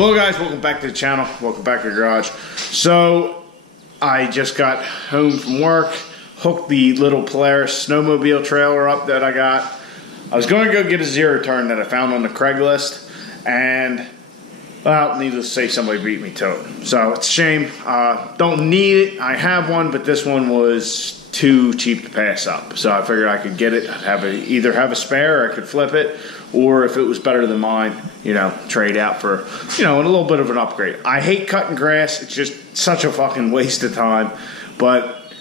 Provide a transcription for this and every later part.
Hello guys, welcome back to the channel, welcome back to the garage. So, I just got home from work, hooked the little Polaris snowmobile trailer up that I got. I was going to go get a zero turn that I found on the Craigslist, and, well, needless to say, somebody beat me to it. So, it's a shame. Don't need it, I have one, but this one was too cheap to pass up. So I figured I could get it, either have a spare or I could flip it, or if it was better than mine, you know, trade out for, you know, a little bit of an upgrade. I hate cutting grass. It's just such a fucking waste of time. But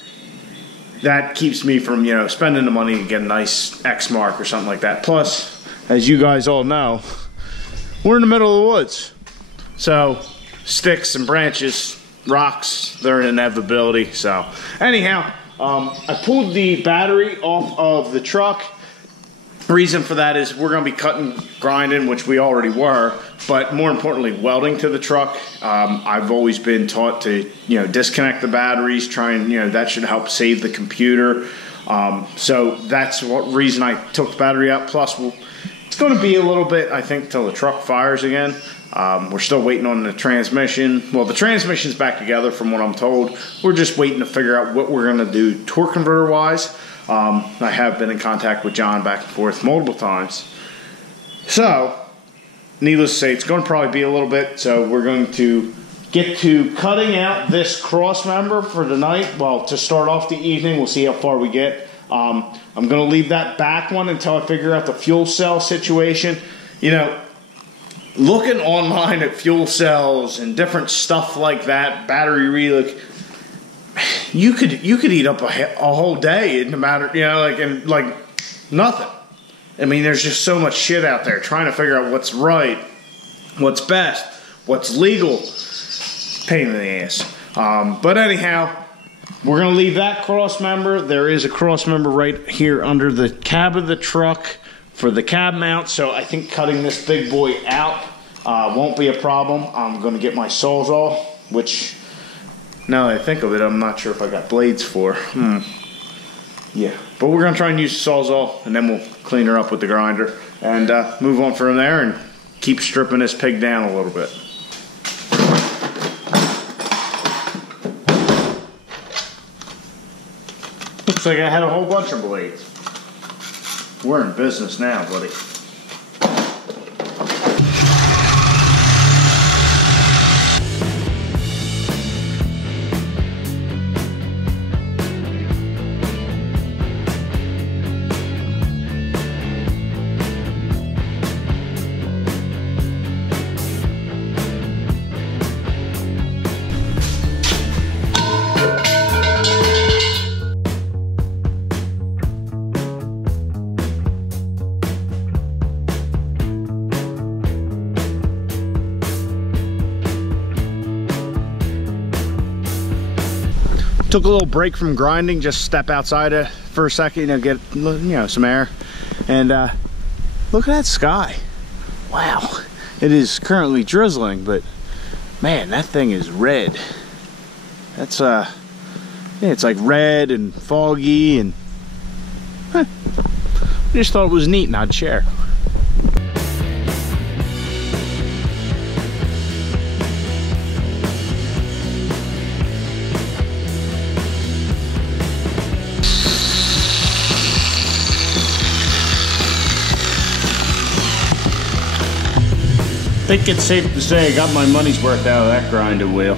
that keeps me from, you know, spending the money to get a nice X mark or something like that. Plus, as you guys all know, we're in the middle of the woods. So, sticks and branches, rocks, they're an inevitability. So, anyhow, I pulled the battery off of the truck. Reason for that is we're going to be cutting, grinding, which we already were, but more importantly, welding to the truck. I've always been taught to, you know, disconnect the batteries, try and, you know, that should help save the computer. So that's what reason I took the battery out. Plus, it's going to be a little bit, I think, till the truck fires again. We're still waiting on the transmission. Well, the transmission's back together from what I'm told. We're just waiting to figure out what we're going to do torque converter wise. I have been in contact with John back and forth multiple times. So, needless to say, it's going to probably be a little bit. So we're going to get to cutting out this cross member for the night. Well, to start off the evening, we'll see how far we get. I'm going to leave that back one until I figure out the fuel cell situation. You know, looking online at fuel cells and different stuff like that, battery relook, you could eat up a whole day in the matter, you know, like nothing. I mean, there's just so much shit out there trying to figure out what's right, what's best, what's legal. Pain in the ass. But anyhow, we're gonna leave that cross member. There is a cross member right here under the cab of the truck for the cab mount. So I think cutting this big boy out won't be a problem. I'm gonna get my Sawzall, which, now that I think of it, I'm not sure if I got blades for. Yeah, but we're going to try and use the Sawzall, and then we'll clean her up with the grinder, and move on from there and keep stripping this pig down a little bit. Looks like I had a whole bunch of blades. We're in business now, buddy. Took a little break from grinding, just step outside for a second, you know, get, you know, some air. And look at that sky. Wow. It is currently drizzling, but man, that thing is red. That's yeah, it's like red and foggy, and I just thought it was neat and I'd share. I think it's safe to say I got my money's worth out of that grinding wheel.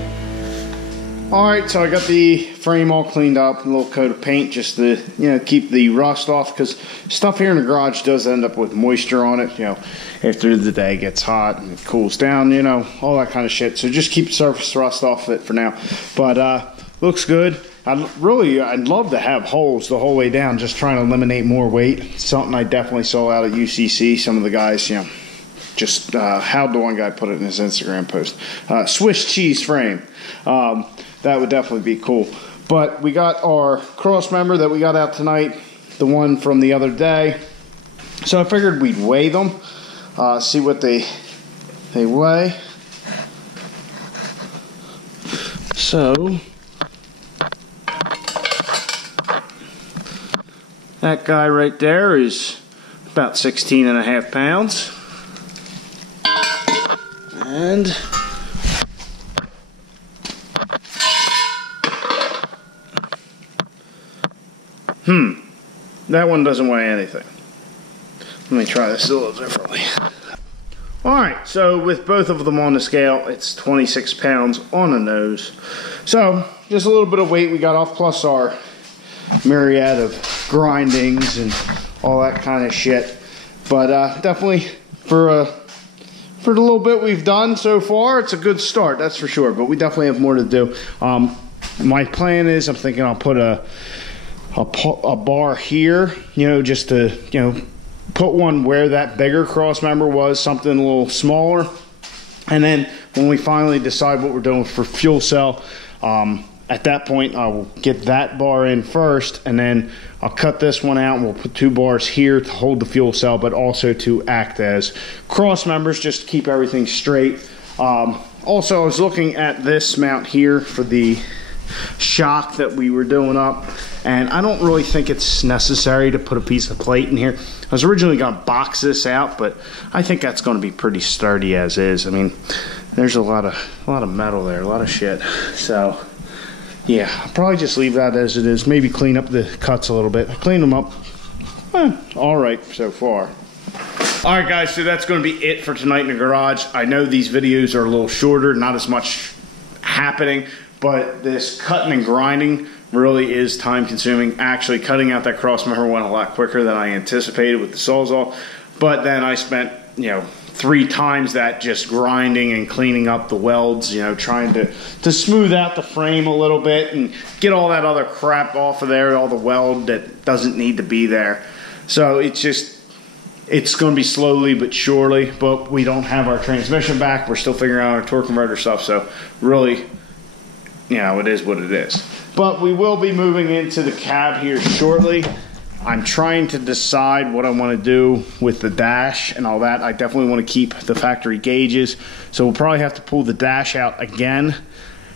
Alright, so I got the frame all cleaned up, a little coat of paint just to, you know, keep the rust off, because stuff here in the garage does end up with moisture on it, you know, after the day gets hot and it cools down, you know, all that kind of shit. So just keep surface rust off it for now. But looks good. I'd love to have holes the whole way down, just trying to eliminate more weight. Something I definitely saw out at UCC. Some of the guys, you know, just how'd the one guy put it in his Instagram post, Swiss cheese frame. That would definitely be cool. But we got our cross member that we got out tonight, the one from the other day. So I figured we'd weigh them, see what they weigh. So that guy right there is about 16.5 pounds. And that one doesn't weigh anything. Let me try this a little differently. Alright, so with both of them on the scale, it's 26 pounds on the nose. So, just a little bit of weight we got off, plus our myriad of grindings and all that kind of shit. But definitely, for the little bit we've done so far, it's a good start, that's for sure. But we definitely have more to do. My plan is, I'm thinking I'll put a bar here, you know, just to, you know, put one where that bigger cross member was, something a little smaller. And then when we finally decide what we're doing for fuel cell, at that point I'll get that bar in first, and then I'll cut this one out and we'll put 2 bars here to hold the fuel cell, but also to act as cross members just to keep everything straight. Also, I was looking at this mount here for the shock that we were doing up, and I don't really think it's necessary to put a piece of plate in here. I was originally going to box this out, but I think that's going to be pretty sturdy as is. I mean, there's a lot of metal there, a lot of shit. So yeah, I'll probably just leave that as it is. Maybe clean up the cuts a little bit. I cleaned them up all right so far. All right, guys, so that's going to be it for tonight in the garage. I know these videos are a little shorter, not as much happening, but this cutting and grinding really is time consuming. Actually, cutting out that cross member went a lot quicker than I anticipated with the Sawzall, but then I spent, you know, 3 times that just grinding and cleaning up the welds, you know, trying to smooth out the frame a little bit and get all that other crap off of there, all the weld that doesn't need to be there. So it's going to be slowly but surely, but we don't have our transmission back. We're still figuring out our torque converter stuff, so really, you know, it is what it is. But we will be moving into the cab here shortly. I'm trying to decide what I want to do with the dash and all that. I definitely want to keep the factory gauges, so we'll probably have to pull the dash out again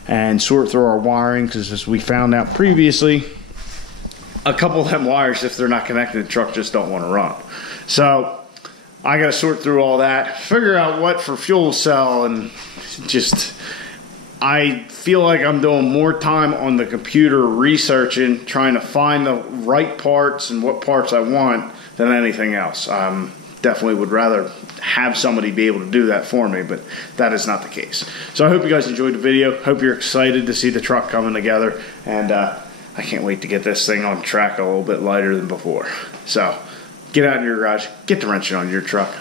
and sort through our wiring, because as we found out previously, a couple of them wires, if they're not connected, the truck just don't want to run. So I got to sort through all that, figure out what for fuel cell, and just, I feel like I'm doing more time on the computer researching, trying to find the right parts and what parts I want than anything else. Definitely would rather have somebody be able to do that for me, but that is not the case. So I hope you guys enjoyed the video. Hope you're excited to see the truck coming together, and I can't wait to get this thing on track a little bit lighter than before. So get out in your garage, get the wrenching on your truck.